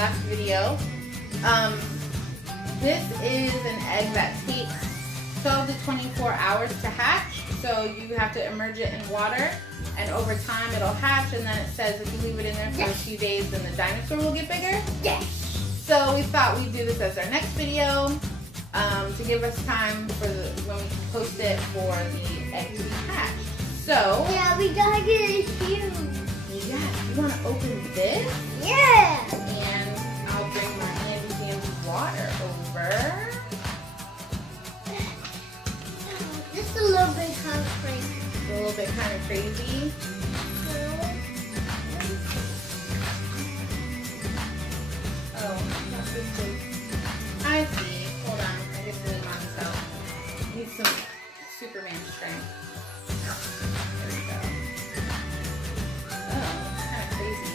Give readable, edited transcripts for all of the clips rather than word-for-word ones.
last video. This is an egg that takes 12 to 24 hours to hatch. So you have to immerse it in water, and over time it'll hatch, and then it says if you leave it in there for a few days, then the dinosaur will get bigger. Yes. So we thought we'd do this as our next video to give us time for when we post it for the egg to be hatched. So yeah, we gotta get it here. Yeah, you want to open this? Yeah. And I'll bring my handy dandy water over. Just a little bit kind of crazy. A little bit kind of crazy. Oh, that's this big. I see. Hold on. I guess really want this out. Need some Superman strength. There we go. Oh, that's kind of crazy.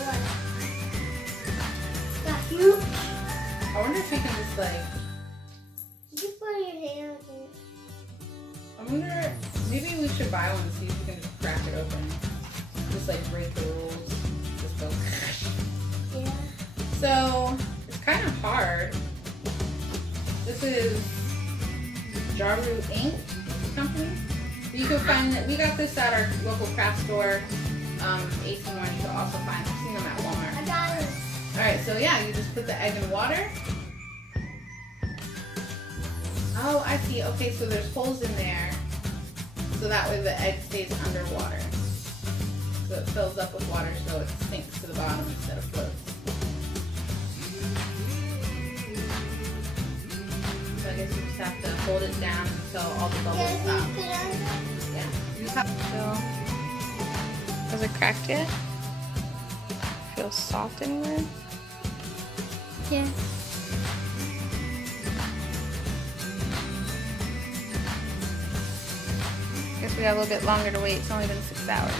What? That's you? I wonder if we can just like. You put your hand in it. I wonder. Maybe we should buy one and see if we can just crack it open. Just like break the rules. Just go. Yeah. So it's kind of hard. This is Jaru Inc. company. You can find it. We got this at our local craft store. AC One. You can also find. I've seen them at Walmart. I got it. All right. So yeah, you just put the egg in water. Oh, I see. Okay, so there's holes in there, so that way the egg stays underwater. So it fills up with water, so it sinks to the bottom instead of floats. So I guess you just have to hold it down until all the bubbles stop. Yeah. You just have to. Has it cracked yet? Feels soft anywhere? Yeah. Guess we have a little bit longer to wait. It's only been 6 hours.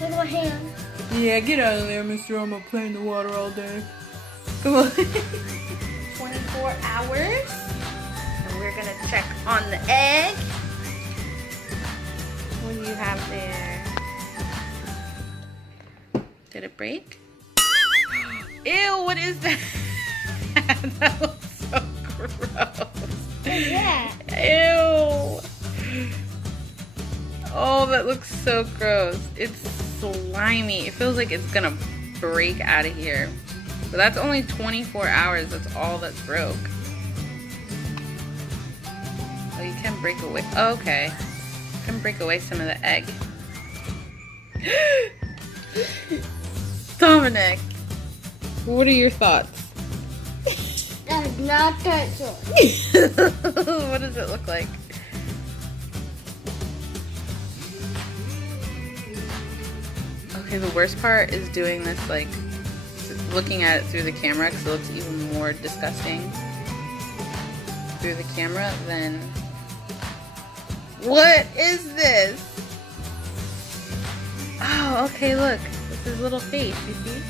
Look at my hand. Yeah, get out of there, Mr. I'm gonna play in the water all day. Come on. 24 hours. And we're gonna check on the egg. What do you have there? Did it break? Ew, what is that? That looks so gross. Yeah. Ew. Oh, that looks so gross. It's slimy. It feels like it's gonna break out of here. But that's only 24 hours. That's all that broke. Oh, you can break away. Oh, okay. You can break away some of the egg. Dominik, what are your thoughts? That's not that short. What does it look like? Okay, the worst part is doing this, like, looking at it through the camera, because it looks even more disgusting through the camera than... What is this? Oh, okay, look. This is a little face, you see?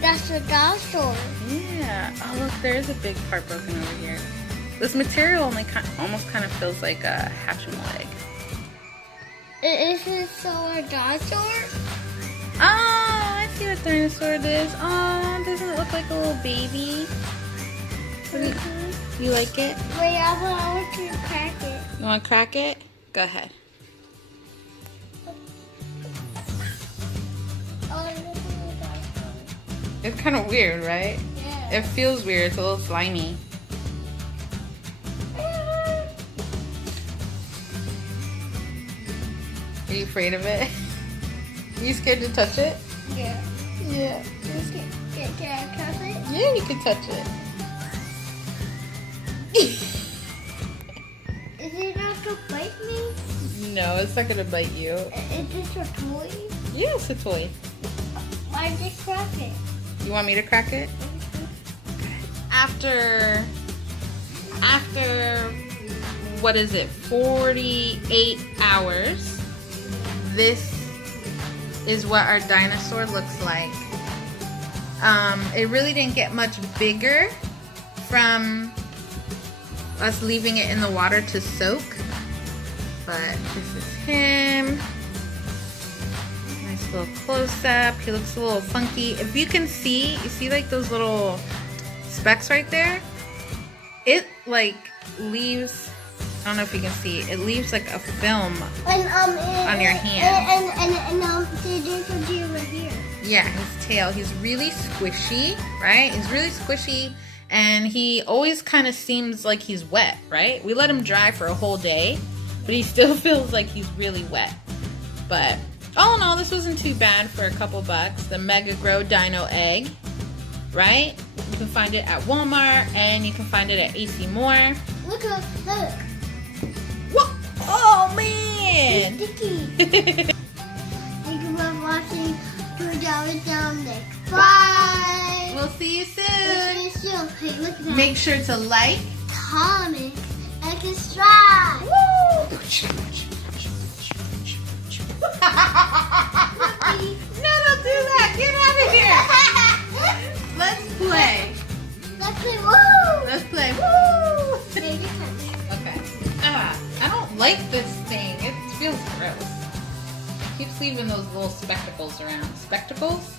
That's a dinosaur. Yeah. Oh, look, there is a big part broken over here. This material almost kind of feels like a Hatchimal egg. Is this so a dinosaur? Oh, I see what dinosaur it is. Oh, doesn't it look like a little baby? You like it? Wait, I want to crack it. You want to crack it? Go ahead. Oh, this is a dinosaur. It's kind of weird, right? Yeah. It feels weird. It's a little slimy. Are you afraid of it? Are you scared to touch it? Yeah. Yeah. Can I touch it? Yeah, you can touch it. Is it not to bite me? No, it's not gonna bite you. Is this a toy? Yeah, it's a toy. Why did you crack it? You want me to crack it? After what is it, 48 hours, this is what our dinosaur looks like. It really didn't get much bigger from us leaving it in the water to soak, but this is him. Nice little close up. He looks a little funky. If you can see, you see like those little specks right there? It like leaves, I don't know if you can see, it leaves like a film on your hand. There's a deer right here. Yeah, his tail. He's really squishy, right? He's really squishy, and he always kind of seems like he's wet, right? We let him dry for a whole day, but he still feels like he's really wet. But all in all, this wasn't too bad for a couple bucks. The Mega Grow Dino egg, right? You can find it at Walmart, and you can find it at AC Moore. Look. What? Oh, man! It's sticky. Thank you for watching. Dominik. Bye. We'll see you soon. Hey, look at that. Make sure to like, comment, and subscribe. woo! No, don't do that. Get out of here. Let's play. Let's play. Woo! Let's play. Woo! Okay, your turn. Okay. I don't like this thing. It feels gross. Keeps leaving those little spectacles around. Spectacles?